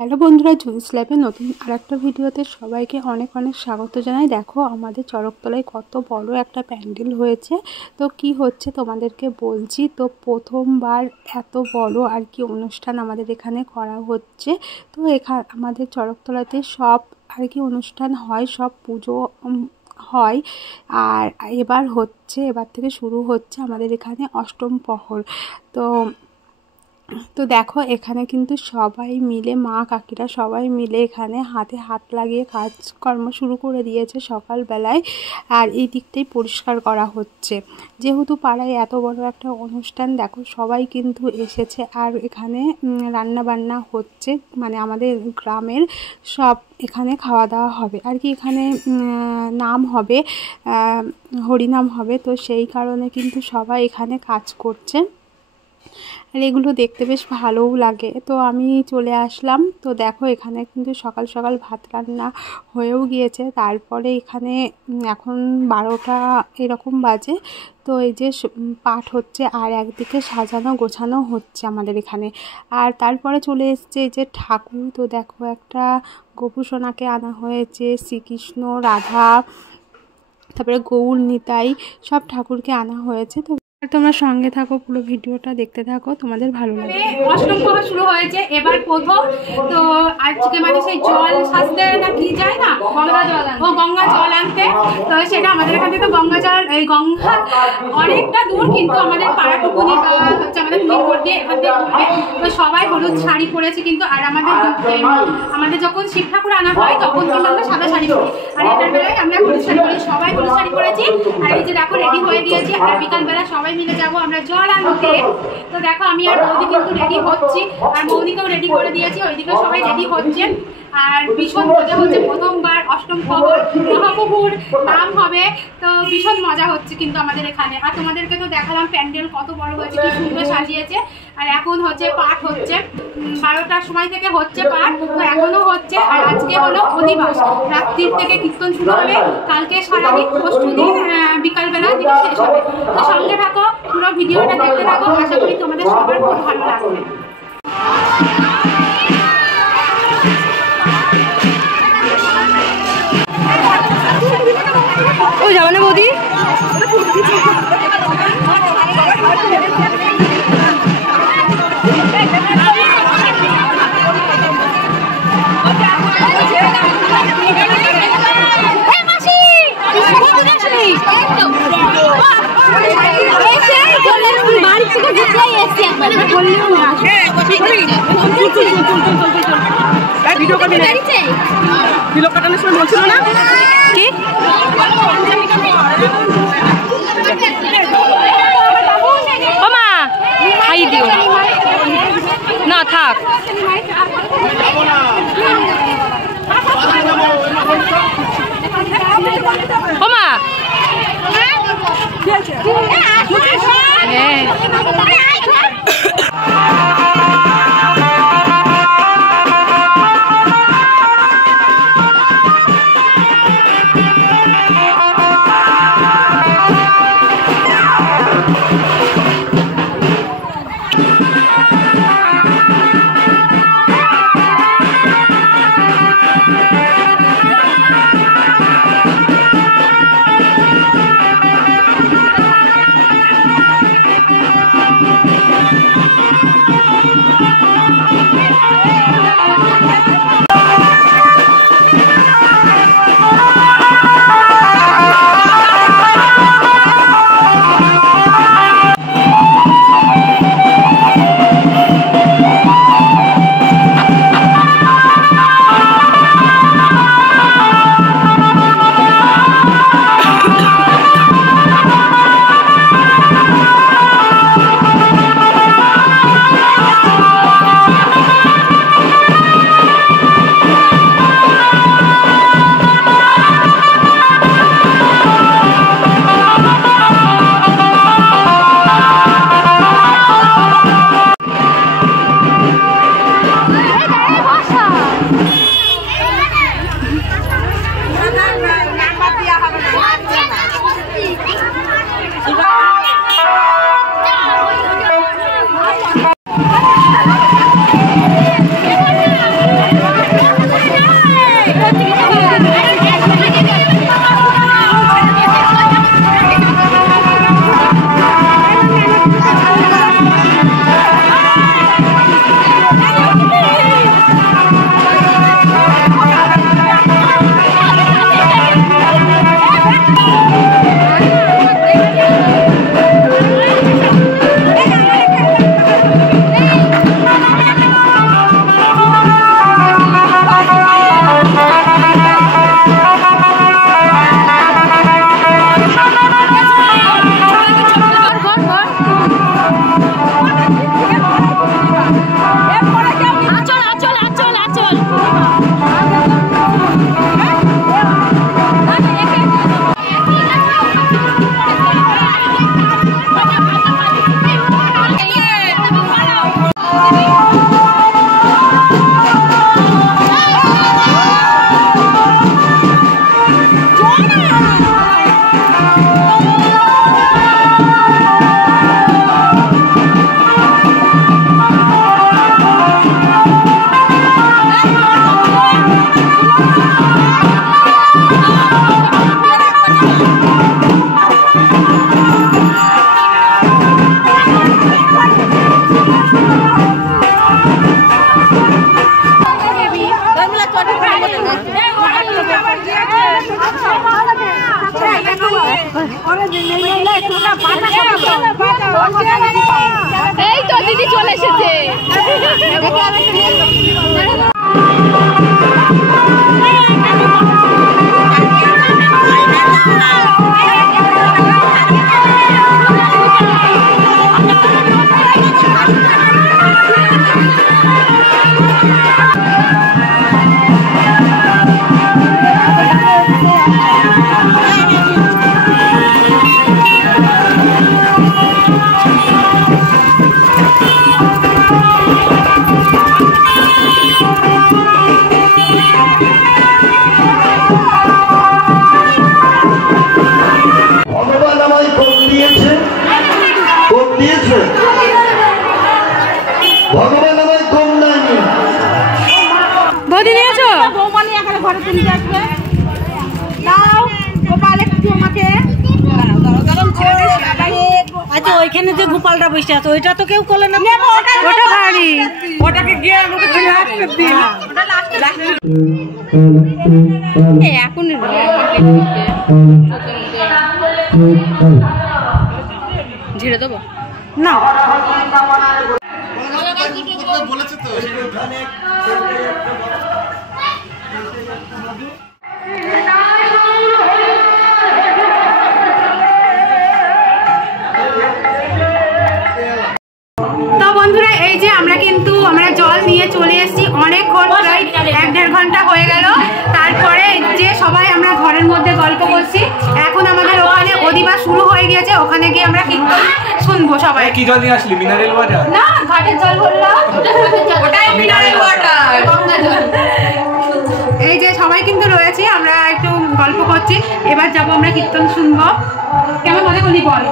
Hello বন্ধুরা, juice ল্যাবে নতুন আরেকটা ভিডিওতে সবাইকে অনেক অনেক স্বাগত জানাই। দেখো আমাদের চড়কতলায় কত বড় একটা প্যান্ডেল হয়েছে। তো কি হচ্ছে তোমাদেরকে বলছি। তো প্রথমবার এত বড় আর কি অনুষ্ঠান আমাদের এখানে করা হচ্ছে। তো এখানে আমাদের চড়কতলাতে সব আর কি অনুষ্ঠান হয়, সব পুজো হয়। আর এবার থেকে শুরু হচ্ছে আমাদের এখানে অষ্টম প্রহর। তো তো দেখো এখানে কিন্তু সবাই মিলে, মা কাকিরা সবাই মিলে এখানে হাতে হাত লাগিয়ে কাজকর্ম শুরু করে দিয়েছে সকালবেলায়। আর এই দিকটাই পরিষ্কার করা হচ্ছে, যেহেতু পাড়ায় এত বড় একটা অনুষ্ঠান। দেখো সবাই কিন্তু এসেছে, আর এখানে রান্না বান্না হচ্ছে, মানে আমাদের গ্রামের সব এখানে খাওয়া দাওয়া হবে আর কি। এখানে নাম হবে, হরিনাম হবে। তো সেই কারণে কিন্তু সবাই এখানে কাজ করছে, আর এগুলো দেখতে বেশ ভালোও লাগে। তো আমি চলে আসলাম। তো দেখো এখানে কিন্তু সকাল সকাল ভাত রান্না হয়েও গিয়েছে। তারপরে এখানে এখন 12টা এরকম বাজে। তো এই যে পাঠ হচ্ছে, আর একদিকে সাজানো গোছানো হচ্ছে আমাদের এখানে। আর তারপরে চলে এসছে এই যে ঠাকুর। তো দেখো একটা গোপুসোনাকে আনা হয়েছে, শ্রীকৃষ্ণ, রাধা, তারপরে গৌর নিতাই সব ঠাকুরকে আনা হয়েছে। তো তোমরা সঙ্গে থাকো, পুরো ভিডিওটা দেখতে থাকো, তোমাদের ভালো লাগবে। অষ্টম প্রহর শুরু হয়েছে এবার প্রথম। তো আজকে মানে সেই জল সাজতে না কি যায় না, গঙ্গা জল আনতে। তো সেটা আমাদের এখান থেকে তো গঙ্গা জল, এই গঙ্গা অনেকটা দূর, কিন্তু আমাদের পাড়াটুকুনি বা হচ্ছে আমাদের মিরপুর দিয়ে এখান থেকে ঘুরবে। তো সবাই হলুদ শাড়ি পরেছে কিন্তু। আর আমাদের যখন শিব ঠাকুর আনা হয় তখন কিন্তু আমরা সাদা শাড়ি পরি, আর এটার বেলায় আমরা হলুদ শাড়ি পরি। সবাই হলুদ শাড়ি পরেছি। আর এই যে দেখো রেডি হয়ে গিয়েছি, আর বিকালবেলা সবাই মিলে যাবো আমরা জল আনতে। তো দেখো আমি আর বৌদি কিন্তু রেডি হচ্ছি, আর বৌদিকেও রেডি করে দিয়েছি, ওইদিকে সবাই রেডি হচ্ছে। আর ভীষণ মজা হচ্ছে, প্রথমবার অষ্টম প্রহর মহাপ্রভুর নাম হবে। তো ভীষণ মজা হচ্ছে কিন্তু আমাদের এখানে। আর তোমাদেরকে তো দেখালাম প্যান্ডেল কত বড় হয়েছে, কি সুন্দর সাজিয়েছে। আর এখন হচ্ছে পাঠ হচ্ছে, 12টার সময় থেকে হচ্ছে পাঠ, তো এখনো হচ্ছে। আর আজকে হলো অধিবাস, রাত্রির থেকে কীর্তন শুরু হবে, কালকে সারাদিন পরশু দিন বিকালবেলা দিকে শেষ হবে। তো সঙ্গে থাকো, পুরো ভিডিওটা দেখতে থাকো, আশা করি তোমাদের সবার খুব ভালো লাগবে। ও যাবে না বৌদি? ভিডিও কাটানোর সময় বলছিল না কি ও মা খাই দিও না, থাক। ও মা এই তো দিদি চলে এসেছে। ভগবান আমায় কম দেয়নি। বৌদি নিয়েছো? বৌমানি এখানে ঘরে তুলে আসবে। দাও গোপাল একটু আমাকে। আচ্ছা ওইখানে যে গোপালটা বসে আছে ওইটা তো কেউ করলে না। ওটা ভারী। ওটাকে গিয়ে আমাকে তুলে আসতে দিন। এখন ঝেড়ে দেবো না তো বন্ধুরা এই যে আমরা জল নিয়ে চলে এসেছি অনেকক্ষণ, প্রায় 1-1.5 ঘন্টা হয়ে গেল। তারপরে যে সবাই আমরা ঘরের মধ্যে গল্প করছি, এখন আমাদের ওখানে অধিবাস শুরু হয়ে গিয়েছে, ওখানে গিয়ে আমরা কীর্তন শুনবো সবাই। কি জল নিয়ে আসলি? মিনারেল ওয়াটার না, ঘাটের জল ভরলাম, ওটাই মিনারেল ওয়াটার। এই যে সবাই কিন্তু রয়েছে, আমরা একটু গল্প করছি, এবার যাবো আমরা কীর্তন শুনবো। কেমন মজা করলি বল?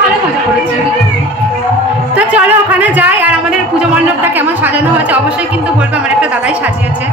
ভালো মজা করেছি। তো চলো ওখানে যাই। আর আমাদের পুজো মণ্ডপটা কেমন সাজানো হয়েছে অবশ্যই কিন্তু বলবো, আমার একটা দাদাই সাজিয়েছে।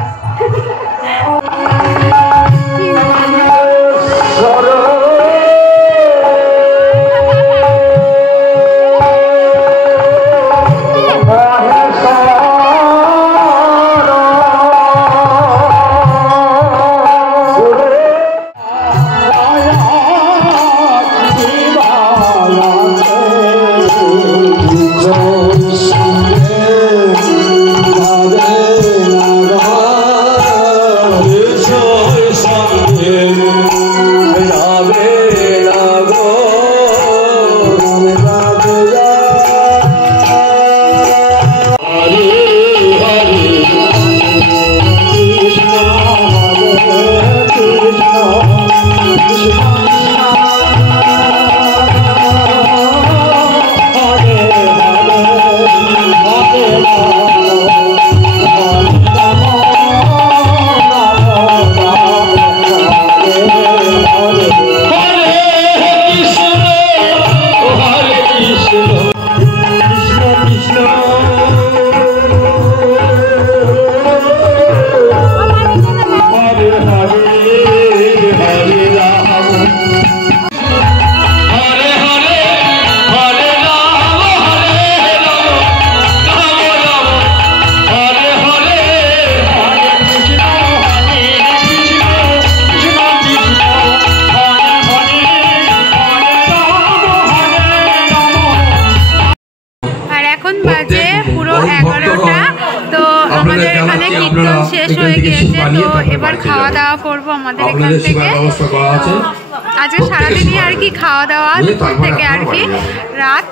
শেষ হয়ে গিয়েছে, তো এবার খাওয়া দাওয়া করবো আমাদের এখান থেকে। আজকে সারাদিনই আর কি খাওয়া দাওয়া, দুপুর থেকে আর কি রাত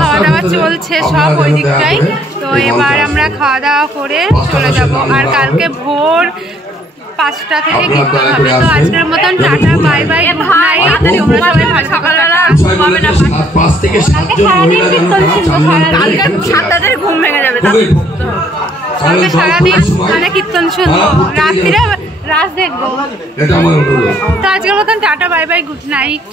খাওয়া দাওয়া চলছে সব ওই দিকটাই। তো এবার আমরা খাওয়া দাওয়া করে চলে যাব, আর কালকে ভোর 5টা থেকে কীর্তন হবে। তো আজকের মতন টাটা, বাই বাই, ভাই তোমরা সবাই ভালো থাকো, হবে না কালকে 7টায় ঘুম ভেঙে যাবে, কালকে সারাদিন মানে কীর্তন শুনবো, রাত্রিরে রাত দেখবো। তো আজকের মতন tata, bye bye, good night.